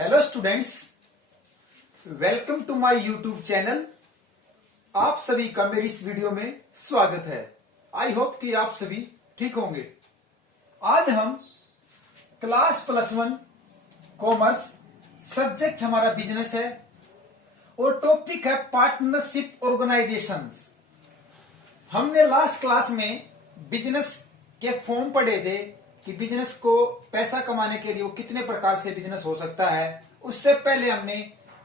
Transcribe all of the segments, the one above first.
Hello students, welcome to my YouTube channel. आप सभी का मेरी इस वीडियो में स्वागत है। आई होप कि आप सभी ठीक होंगे। आज हम क्लास +1 कॉमर्स, सब्जेक्ट हमारा बिजनेस है और टॉपिक है पार्टनरशिप ऑर्गेनाइजेशंस। हमने लास्ट क्लास में बिजनेस के फॉर्म पढ़े थे कि बिजनेस को पैसा कमाने के लिए वो कितने प्रकार से बिजनेस हो सकता है। उससे पहले हमने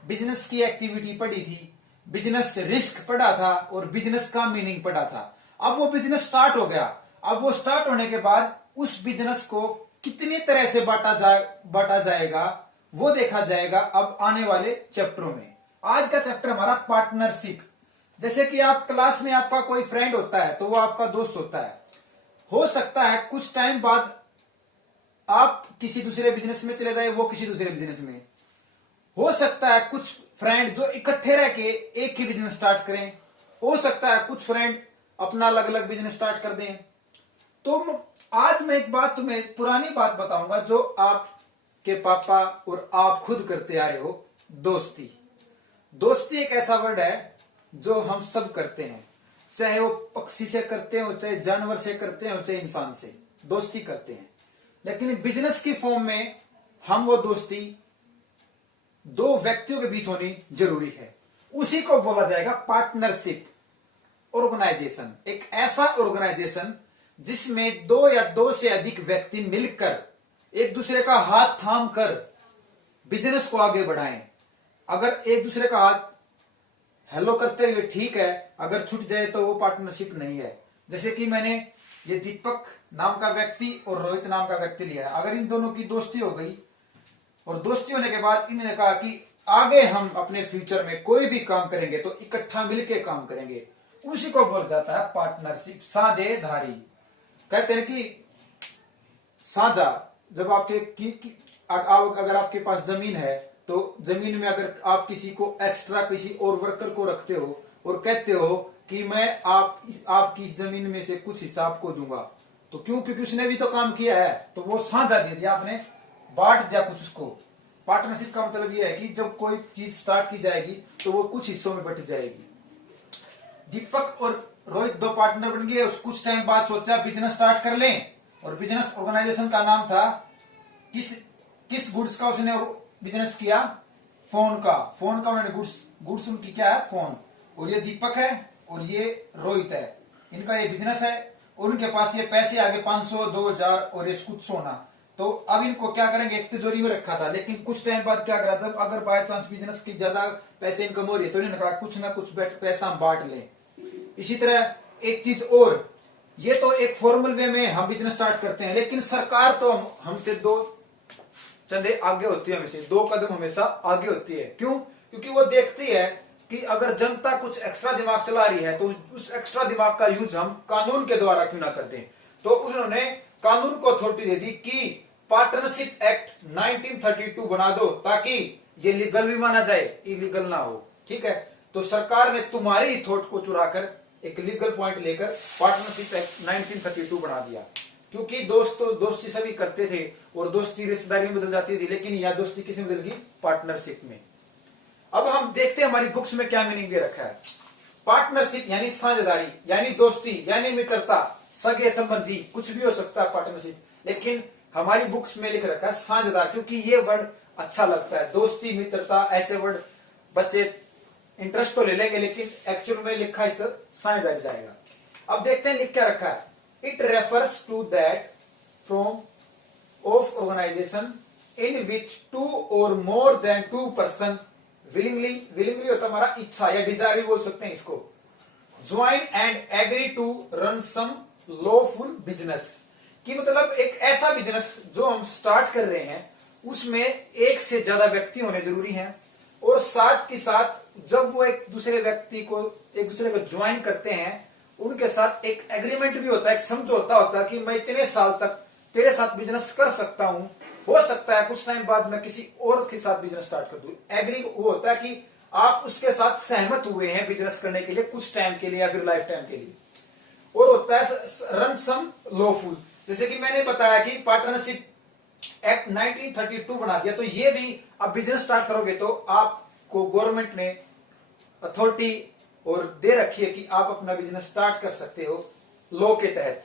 बिजनेस की एक्टिविटी पढ़ी थी, बिजनेस रिस्क पढ़ा था और बिजनेस का मीनिंग पढ़ा था। अब वो बिजनेस स्टार्ट हो गया। अब वो स्टार्ट होने के बाद उस बिजनेस को कितनी तरह से बांटा जाएगा वो देखा जाएगा अब आने वाले चैप्टरों में। आज का चैप्टर हमारा पार्टनरशिप। जैसे कि आप क्लास में आपका कोई फ्रेंड होता है तो वो आपका दोस्त होता है। हो सकता है कुछ टाइम बाद आप किसी दूसरे बिजनेस में चले जाए, वो किसी दूसरे बिजनेस में। हो सकता है कुछ फ्रेंड जो इकट्ठे रह के एक ही बिजनेस स्टार्ट करें। हो सकता है कुछ फ्रेंड अपना अलग अलग बिजनेस स्टार्ट कर दें। तो आज मैं एक बात तुम्हें पुरानी बात बताऊंगा जो आपके पापा और आप खुद करते आ रहे हो। दोस्ती। दोस्ती एक ऐसा वर्ड है जो हम सब करते हैं, चाहे वो पक्षी से करते हो, चाहे जानवर से करते हो, चाहे इंसान से दोस्ती करते हैं। लेकिन बिजनेस की फॉर्म में हम वो दोस्ती दो व्यक्तियों के बीच होनी जरूरी है। उसी को बोला जाएगा पार्टनरशिप ऑर्गेनाइजेशन। एक ऐसा ऑर्गेनाइजेशन जिसमें दो या दो से अधिक व्यक्ति मिलकर एक दूसरे का हाथ थाम कर बिजनेस को आगे बढ़ाएं। अगर एक दूसरे का हाथ हेलो करते हुए ठीक है, अगर छूट जाए तो वो पार्टनरशिप नहीं है। जैसे कि मैंने ये दीपक नाम का व्यक्ति और रोहित नाम का व्यक्ति लिया है। अगर इन दोनों की दोस्ती हो गई और दोस्ती होने के बाद इन्होंने कहा कि आगे हम अपने फ्यूचर में कोई भी काम करेंगे तो इकट्ठा मिलकर काम करेंगे, उसी को बोला जाता है पार्टनरशिप, साझेदारी। कहते हैं कि साझा, जब अगर आपके पास जमीन है तो जमीन में अगर आप किसी को एक्स्ट्रा किसी और वर्कर को रखते हो और कहते हो कि मैं आपकी इस जमीन में से कुछ हिस्सा आपको दूंगा, तो क्यों? क्योंकि उसने भी तो काम किया है, तो वो साझा दे दिया, आपने बांट दिया कुछ उसको। पार्टनरशिप का मतलब ये है कि जब कोई चीज स्टार्ट की जाएगी तो वो कुछ हिस्सों में बट जाएगी। दीपक और रोहित दो पार्टनर बन गए। कुछ टाइम बाद सोचा बिजनेस स्टार्ट कर लें, और बिजनेस ऑर्गेनाइजेशन का नाम था किस गुड्स का उसने बिजनेस किया? फोन का उन्होंने गुड्स उनकी क्या है? फोन। और ये दीपक है और ये रोहित है, इनका ये बिजनेस है और उनके पास ये पैसे आगे 500, 2000 और ये कुछ सोना। तो अब इनको क्या करेंगे? एक तिजोरी में रखा था, लेकिन कुछ टाइम बाद क्या करा, जब अगर बाय चांस बिजनेस की ज्यादा पैसे इनकम हो रही है तो इन्होंने कहा कुछ ना कुछ पैसा हम बांट लें। इसी तरह एक चीज और, ये तो एक फॉर्मल वे में हम बिजनेस स्टार्ट करते हैं, लेकिन सरकार तो हमसे दो चंदे आगे होती है, हमेशा 2 कदम हमेशा आगे होती है। क्यों? क्योंकि वो देखती है कि अगर जनता कुछ एक्स्ट्रा दिमाग चला रही है तो उस एक्स्ट्रा दिमाग का यूज हम कानून के द्वारा क्यों ना कर दें। तो उन्होंने कानून को अथॉरिटी दे दी कि पार्टनरशिप एक्ट 1932 बना दो, ताकि ये लीगल भी माना जाए, इलीगल ना हो। ठीक है, तो सरकार ने तुम्हारे ही थॉट को चुराकर एक लीगल पॉइंट लेकर पार्टनरशिप एक्ट 1932 बना दिया। क्योंकि दोस्ती सभी करते थे और दोस्ती रिश्तेदारी में बदल जाती थी, लेकिन यह दोस्ती किस में बदल गई? पार्टनरशिप में। अब हम देखते हैं हमारी बुक्स में क्या मीनिंग दे रखा है। पार्टनरशिप यानी साझेदारी, यानी दोस्ती, यानी मित्रता, सगे संबंधी, कुछ भी हो सकता है पार्टनरशिप, लेकिन हमारी बुक्स में लिख रखा है साझेदार, क्योंकि ये वर्ड अच्छा लगता है। दोस्ती, मित्रता, ऐसे वर्ड बच्चे इंटरेस्ट तो ले लेंगे, लेकिन एक्चुअल में लिखा इस तरह साझेदारी जाएगा। अब देखते हैं लिख क्या रखा है। It refers to that form of organization in which 2 or more than 2 person willingly होता हमारा इच्छा या डिजायर भी बोल सकते हैं इसको, join and agree to run some lawful business। कि मतलब एक ऐसा बिजनेस जो हम स्टार्ट कर रहे हैं उसमें एक से ज्यादा व्यक्ति होने जरूरी हैं, और साथ के साथ जब वो एक दूसरे को ज्वाइन करते हैं उनके साथ एक एग्रीमेंट भी होता है, एक समझौता होता है कि मैं इतने साल तक तेरे साथ बिजनेस कर सकता हूं। हो सकता है कुछ टाइम बाद मैं किसी और के साथ बिजनेस स्टार्ट कर दूं। एग्री वो होता है कि आप उसके साथ सहमत हुए हैं बिजनेस करने के लिए कुछ टाइम के लिए या फिर लाइफ टाइम के लिए। और होता है रन सम लॉफुल, जैसे कि मैंने बताया कि पार्टनरशिप एक्ट 1932 बना दिया। तो ये भी अब बिजनेस स्टार्ट करोगे तो आपको गवर्नमेंट ने अथॉरिटी और दे रखी है कि आप अपना बिजनेस स्टार्ट कर सकते हो लॉ के तहत।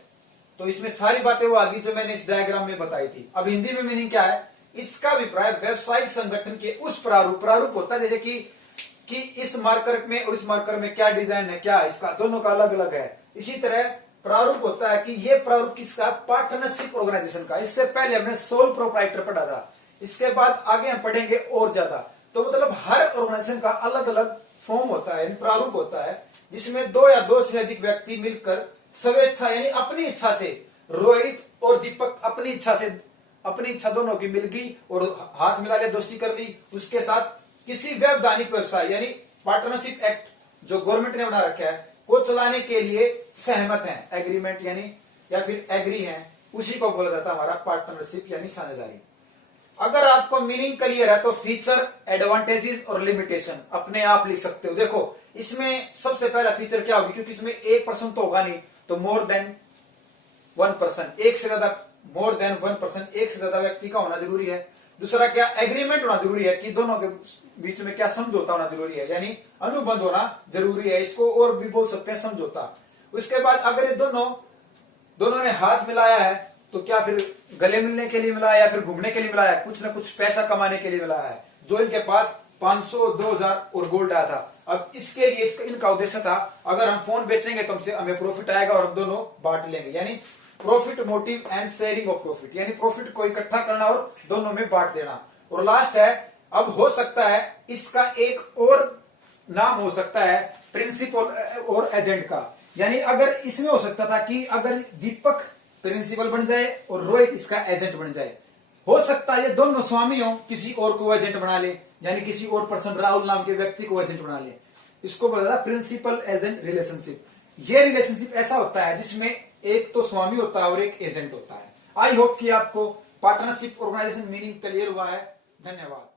तो इसमें सारी बातें वो आ गई जो मैंने इस डायग्राम में बताई थी। अब हिंदी में मीनिंग क्या है, इसका अभिप्राय व्यवसायिक संगठन के उस प्रारूप होता है, जैसे कि इस मार्कर में और इस मार्कर में क्या डिजाइन है, क्या इसका दोनों का अलग अलग है। इसी तरह प्रारूप होता है कि ये प्रारूप किसका, पार्टनरशिप ऑर्गेनाइजेशन का। इससे पहले हमने सोल प्रोप्राइटर पढ़ा था, इसके बाद आगे हम पढ़ेंगे और ज्यादा। तो मतलब हर ऑर्गेनाइजेशन का अलग अलग फॉर्म होता है, प्रारूप होता है, जिसमें दो या दो से अधिक व्यक्ति मिलकर स्वेच्छा यानी अपनी इच्छा से, रोहित और दीपक अपनी इच्छा दोनों की मिल गई और हाथ मिला लिया, दोस्ती कर ली, उसके साथ किसी वैधानिक व्यवसाय यानी पार्टनरशिप एक्ट जो गवर्नमेंट ने बना रखा है को चलाने के लिए सहमत हैं, एग्रीमेंट यानी या फिर एग्री हैं, उसी को बोला जाता है हमारा पार्टनरशिप यानी साझेदारी। अगर आपको मीनिंग क्लियर है तो फीचर, एडवांटेजेस और लिमिटेशन अपने आप लिख सकते हो। देखो इसमें सबसे पहला फीचर क्या होगी, क्योंकि इसमें एक पर्सन तो होगा नहीं, तो मोर देन वन पर्सन, एक से ज्यादा, मोर देन वन पर्सन, एक से ज्यादा व्यक्ति का होना जरूरी है। दूसरा क्या, एग्रीमेंट होना जरूरी है कि दोनों के बीच में क्या समझौता होना जरूरी है, यानी अनुबंध होना जरूरी है, इसको और भी बोल सकते हैं समझौता। उसके बाद अगर ये दोनों ने हाथ मिलाया है तो क्या फिर गले मिलने के लिए मिलाया या फिर घूमने के लिए मिलाया है, कुछ ना कुछ पैसा कमाने के लिए मिलाया है, जो इनके पास 500, 2000 और गोल्ड आया था। अब इसके लिए इनका उद्देश्य था अगर हम फोन बेचेंगे तो हमसे हमें प्रॉफिट आएगा और हम दोनों बांट लेंगे, यानी profit motive and sharing of profit, यानी प्रॉफिट को इकट्ठा करना और दोनों में बांट देना। और लास्ट है, अब हो सकता है इसका एक और नाम हो सकता है प्रिंसिपल और एजेंट का, यानी अगर इसमें हो सकता था कि अगर दीपक प्रिंसिपल बन जाए और रोहित इसका एजेंट बन जाए, हो सकता है ये दोनों स्वामी हो किसी और को एजेंट बना ले, यानी किसी और पर्सन राहुल नाम के व्यक्ति को एजेंट बना ले, इसको बोला जाता है प्रिंसिपल एजेंट रिलेशनशिप। ये रिलेशनशिप ऐसा होता है जिसमें एक तो स्वामी होता है और एक एजेंट होता है। आई होप कि आपको पार्टनरशिप ऑर्गेनाइजेशन मीनिंग क्लियर हुआ है। धन्यवाद।